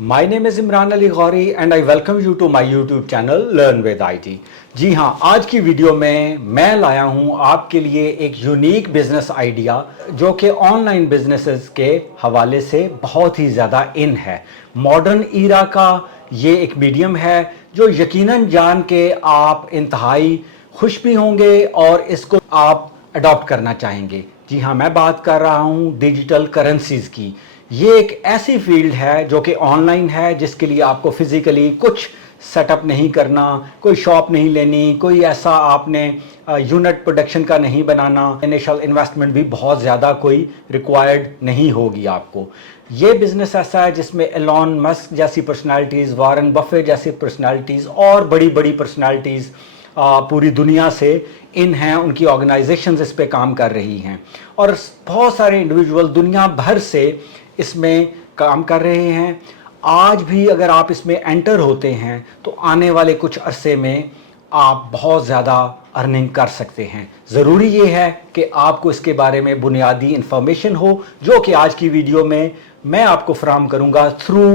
My name is Imran Ali Ghauri and I welcome you to my YouTube channel learn with IT. जी हाँ, आज की video में मैं लाया हूँ आपके लिए एक यूनिक बिजनेस आइडिया जो कि ऑनलाइन बिजनेसेस के हवाले से बहुत ही ज़्यादा इन है। मॉडर्न ईरा का ये एक मीडियम है जो यकीनन जान के आप इंतहाई खुश भी होंगे और इसको आप अडॉप्ट करना चाहेंगे। जी हाँ, मैं बात कर रहा हूँ डिजिटल करेंसीज की। ये एक ऐसी फील्ड है जो कि ऑनलाइन है, जिसके लिए आपको फिजिकली कुछ सेटअप नहीं करना, कोई शॉप नहीं लेनी, कोई ऐसा आपने यूनिट प्रोडक्शन का नहीं बनाना, इनिशियल इन्वेस्टमेंट भी बहुत ज़्यादा कोई रिक्वायर्ड नहीं होगी आपको। ये बिज़नेस ऐसा है जिसमें एलॉन मस्क जैसी पर्सनालिटीज़, वारन बफे जैसी पर्सनालिटीज़ और बड़ी बड़ी पर्सनालिटीज़ पूरी दुनिया से इन हैं, उनकी ऑर्गेनाइजेशंस इस पे काम कर रही हैं और बहुत सारे इंडिविजुअल दुनिया भर से इसमें काम कर रहे हैं। आज भी अगर आप इसमें एंटर होते हैं तो आने वाले कुछ अरसे में आप बहुत ज़्यादा अर्निंग कर सकते हैं। ज़रूरी ये है कि आपको इसके बारे में बुनियादी इंफॉर्मेशन हो, जो कि आज की वीडियो में मैं आपको फराहम करूंगा through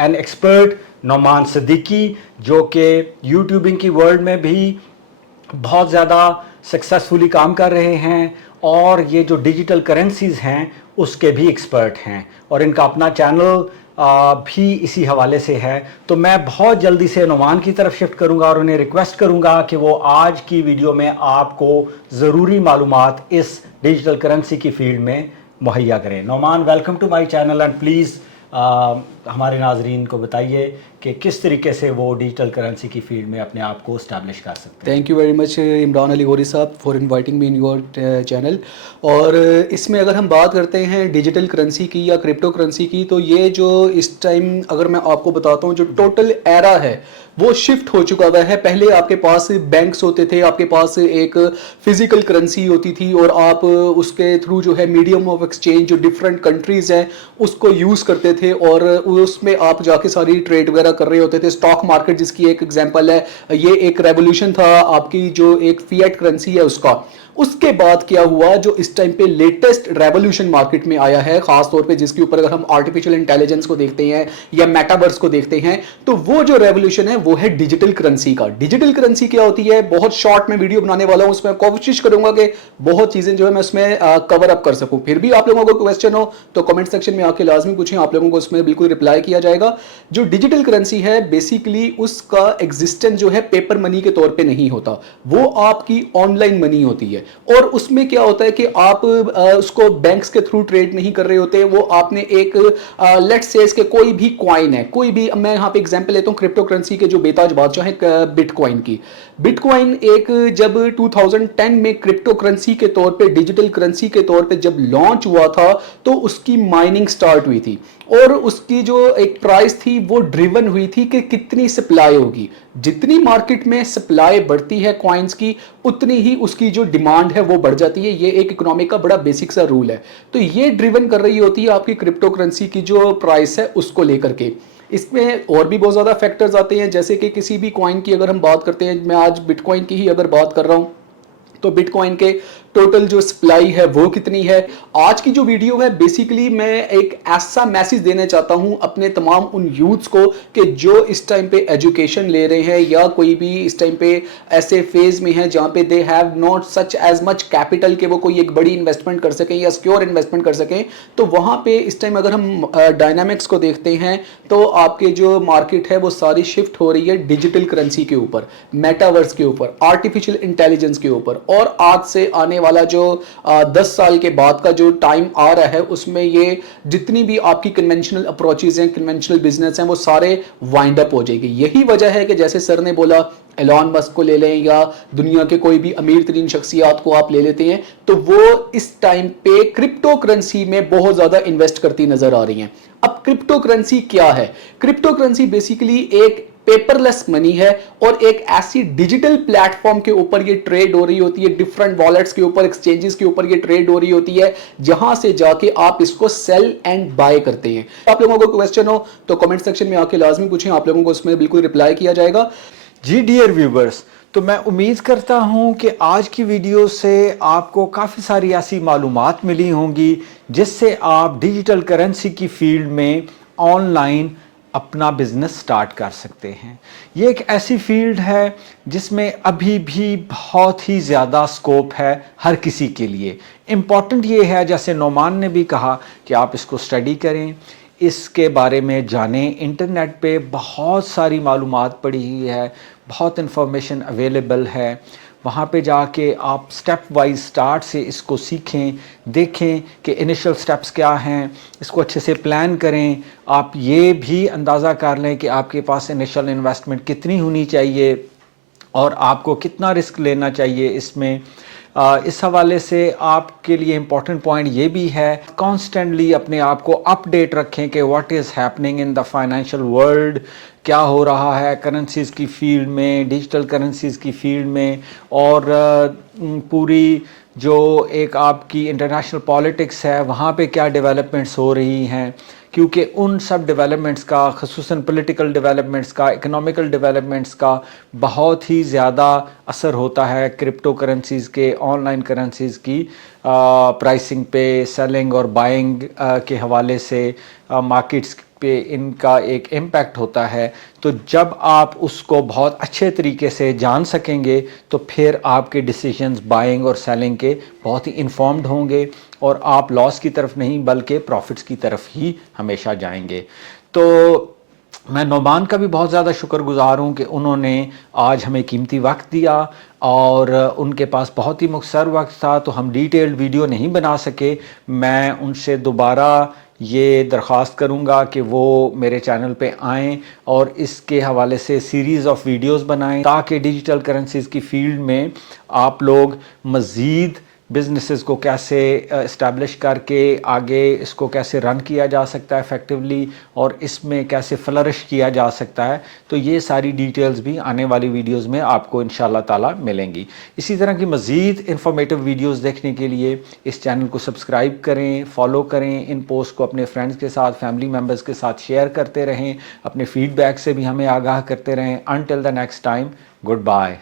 an expert Nauman Siddiqui, जो कि यूट्यूबिंग की वर्ल्ड में भी बहुत ज़्यादा सक्सेसफुली काम कर रहे हैं और ये जो डिजिटल करेंसीज़ हैं उसके भी एक्सपर्ट हैं और इनका अपना चैनल भी इसी हवाले से है। तो मैं बहुत जल्दी से नौमान की तरफ शिफ्ट करूंगा और उन्हें रिक्वेस्ट करूंगा कि वो आज की वीडियो में आपको ज़रूरी मालूमात इस डिजिटल करेंसी की फील्ड में मुहैया करें। Nauman, welcome to my channel and please हमारे नाजरीन को बताइए कि किस तरीके से वो डिजिटल करेंसी की फील्ड में अपने आप को इस्टेब्लिश कर सकते हैं। Thank you very much Imran Ali Ghauri साहब for inviting me in your channel. और इसमें अगर हम बात करते हैं डिजिटल करेंसी की या क्रिप्टो करेंसी की, तो ये जो इस टाइम अगर मैं आपको बताता हूँ जो टोटल एरा है वो शिफ्ट हो चुका हुआ है। पहले आपके पास बैंक्स होते थे, आपके पास एक फिजिकल करेंसी होती थी और आप उसके थ्रू जो है मीडियम ऑफ एक्सचेंज जो डिफरेंट कंट्रीज हैं उसको यूज़ करते थे और उसमें आप जाके सारी ट्रेड वगैरह कर रहे होते थे। स्टॉक मार्केट जिसकी एक एग्जांपल है, ये एक रेवोल्यूशन था आपकी जो एक फिएट करेंसी है उसका। उसके बाद क्या हुआ, जो इस टाइम पे लेटेस्ट रेवोल्यूशन मार्केट में आया है, खास तौर पे जिसके ऊपर अगर हम आर्टिफिशियल इंटेलिजेंस को देखते हैं या मेटावर्स को देखते हैं, तो वो जो रेवोल्यूशन है वो है डिजिटल करेंसी का। डिजिटल करेंसी क्या होती है, बहुत शॉर्ट में वीडियो बनाने वाला हूं, उसमें कोशिश करूंगा कि बहुत चीजें जो है मैं उसमें कवर अप कर सकूं। फिर भी आप लोगों को क्वेश्चन हो तो कमेंट सेक्शन में आके लाजमी पूछें, आप लोगों को उसमें बिल्कुल रिप्लाई किया जाएगा। जो डिजिटल करेंसी है बेसिकली उसका एग्जिस्टेंस जो है पेपर मनी के तौर पे नहीं होता, वो आपकी ऑनलाइन मनी होती है। और उसमें क्या होता है कि आप उसको बैंक्स के थ्रू ट्रेड नहीं कर रहे होते, वो आपने एक लेट्स से इसके कोई भी कॉइन है, कोई भी, मैं यहाँ पे एग्जांपल लेता हूँ क्रिप्टो करेंसी के जो बेताज बादशाह है बिटकॉइन की। बिटकॉइन एक जब 2010 में क्रिप्टो करेंसी के तौर पे, डिजिटल करेंसी के तौर पे जब लॉन्च हुआ था तो उसकी माइनिंग स्टार्ट हुई थी और उसकी जो एक प्राइस थी वो ड्रिवन हुई थी कि कितनी सप्लाई होगी। जितनी मार्केट में सप्लाई बढ़ती है कॉइन्स की, उतनी ही उसकी जो डिमांड है वो बढ़ जाती है। ये एक इकोनॉमिक का बड़ा बेसिक सा रूल है। तो ये ड्रिवन कर रही होती है आपकी क्रिप्टो करेंसी की जो प्राइस है उसको लेकर के। इसमें और भी बहुत ज़्यादा फैक्टर्स आते हैं, जैसे कि किसी भी कॉइन की अगर हम बात करते हैं, मैं आज बिटकॉइन की ही अगर बात कर रहा हूँ तो बिटकॉइन के टोटल जो सप्लाई है वो कितनी है। आज की जो वीडियो है बेसिकली मैं एक ऐसा मैसेज देना चाहता हूं अपने तमाम उन यूथ्स को कि जो इस टाइम पे एजुकेशन ले रहे हैं या कोई भी इस टाइम पे ऐसे फेज में है जहां पे they have not such as much capital कि वो कोई एक बड़ी इन्वेस्टमेंट कर सकें या सिक्योर इन्वेस्टमेंट कर सकें। तो वहां पे इस टाइम अगर हम डायनामिक्स को देखते हैं तो आपके जो मार्केट है वो सारी शिफ्ट हो रही है डिजिटल करेंसी के ऊपर, मेटावर्स के ऊपर, आर्टिफिशियल इंटेलिजेंस के ऊपर। और आज से आने वाला जो 10 साल के बाद का जो टाइम आ रहा है उसमें ये जितनी भी आपकी कन्वेंशनल अप्रोचेज हैं, कन्वेंशनल बिजनेस हैं, वो सारे वाइंड अप हो जाएगी। यही वजह है कि जैसे सर ने बोला एलॉन मस्क को ले लें या दुनिया के कोई भी अमीर तरीन शख्सियात को आप ले लेते हैं, तो वो इस टाइम पे क्रिप्टो करेंसी में बहुत ज्यादा इन्वेस्ट करती नजर आ रही हैं। अब क्रिप्टो करेंसी क्या है? क्रिप्टो करेंसी बेसिकली एक पेपरलेस मनी है और एक ऐसी डिजिटल प्लेटफॉर्म के ऊपर ये ट्रेड हो रही होती है, डिफरेंट वॉलेट्स के ऊपर, एक्सचेंजेस के ऊपर ये ट्रेड हो रही होती है, जहां से जाके आप इसको सेल एंड बाय करते हैं। आप लोगों को क्वेश्चन हो तो कमेंट सेक्शन में आके लाजमी पूछें, आप लोगों को उसमें बिल्कुल रिप्लाई किया जाएगा। जी डियर व्यूवर्स, तो मैं उम्मीद करता हूं कि आज की वीडियो से आपको काफ़ी सारी ऐसी मालूमात मिली होंगी जिससे आप डिजिटल करेंसी की फील्ड में ऑनलाइन اپنا بزنس سٹارٹ کر سکتے ہیں۔ یہ ایک ایسی فیلڈ ہے جس میں ابھی بھی بہت ہی زیادہ سکوپ ہے ہر کسی کے لیے۔ امپورٹنٹ یہ ہے، جیسے نعمان نے بھی کہا، کہ آپ اس کو اسٹڈی کریں، اس کے بارے میں جانیں۔ انٹرنیٹ پہ بہت ساری معلومات پڑی ہوئی ہے، بہت انفارمیشن اویلیبل ہے، وہاں پہ جا کے آپ سٹیپ وائز سٹارٹ سے اس کو سیکھیں، دیکھیں کہ انیشل سٹیپس کیا ہیں، اس کو اچھے سے پلان کریں۔ آپ یہ بھی اندازہ کر لیں کہ آپ کے پاس انیشل انویسٹمنٹ کتنی ہونی چاہیے اور آپ کو کتنا رسک لینا چاہیے اس میں۔ اس حوالے سے آپ کے لیے امپورٹنٹ پوائنٹ یہ بھی ہے، کانسٹنٹلی اپنے آپ کو اپ ڈیٹ رکھیں کہ what is happening in the financial world, کیا ہو رہا ہے کرنسیز کی فیلڈ میں، ڈیجیٹل کرنسیز کی فیلڈ میں، اور پوری جو ایک آپ کی انٹرنیشنل پالیٹکس ہے وہاں پہ کیا ڈیولپمنٹس ہو رہی ہیں، کیونکہ ان سب ڈیولپمنٹس کا، خصوصاً پولیٹیکل ڈیولپمنٹس کا، اکنامیکل ڈیولپمنٹس کا بہت ہی زیادہ اثر ہوتا ہے کرپٹو کرنسیز کے، آن لائن کرنسیز کی پرائسنگ پہ، سیلنگ اور بائنگ کے حوالے سے مارکیٹس پہ ان کا ایک امپیکٹ ہوتا ہے۔ تو جب آپ اس کو بہت اچھے طریقے سے جان سکیں گے تو پھر آپ کے ڈیسیجنز بائنگ اور سیلنگ کے بہت ہی انفارمڈ ہوں گے، اور آپ لاس کی طرف نہیں بلکہ پروفٹس کی طرف ہی ہمیشہ جائیں گے۔ تو میں نعمان کا بھی بہت زیادہ شکر گزار ہوں کہ انہوں نے آج ہمیں قیمتی وقت دیا، اور ان کے پاس بہت ہی مختصر وقت تھا تو ہم ڈیٹیلڈ ویڈیو نہیں بنا سکے۔ میں ان سے دوبارہ یہ درخواست کروں گا کہ وہ میرے چینل پہ آئیں اور اس کے حوالے سے سیریز آف ویڈیوز بنائیں، تاکہ ڈیجیٹل کرنسیز کی فیلڈ میں آپ لوگ مزید بزنسز کو کیسے اسٹیبلش کر کے آگے اس کو کیسے رن کیا جا سکتا ہے افیکٹولی، اور اس میں کیسے فلرش کیا جا سکتا ہے۔ تو یہ ساری ڈیٹیلز بھی آنے والی ویڈیوز میں آپ کو انشاءاللہ تعالی ملیں گی۔ اسی طرح کی مزید انفارمیٹیو ویڈیوز دیکھنے کے لیے اس چینل کو سبسکرائب کریں، فالو کریں، ان پوسٹ کو اپنے فرینڈز کے ساتھ، فیملی ممبرز کے ساتھ شیئر کرتے رہیں، اپنے فیڈ بیک سے بھی ہمیں آگاہ کرتے رہیں۔ Until the next time, good bye.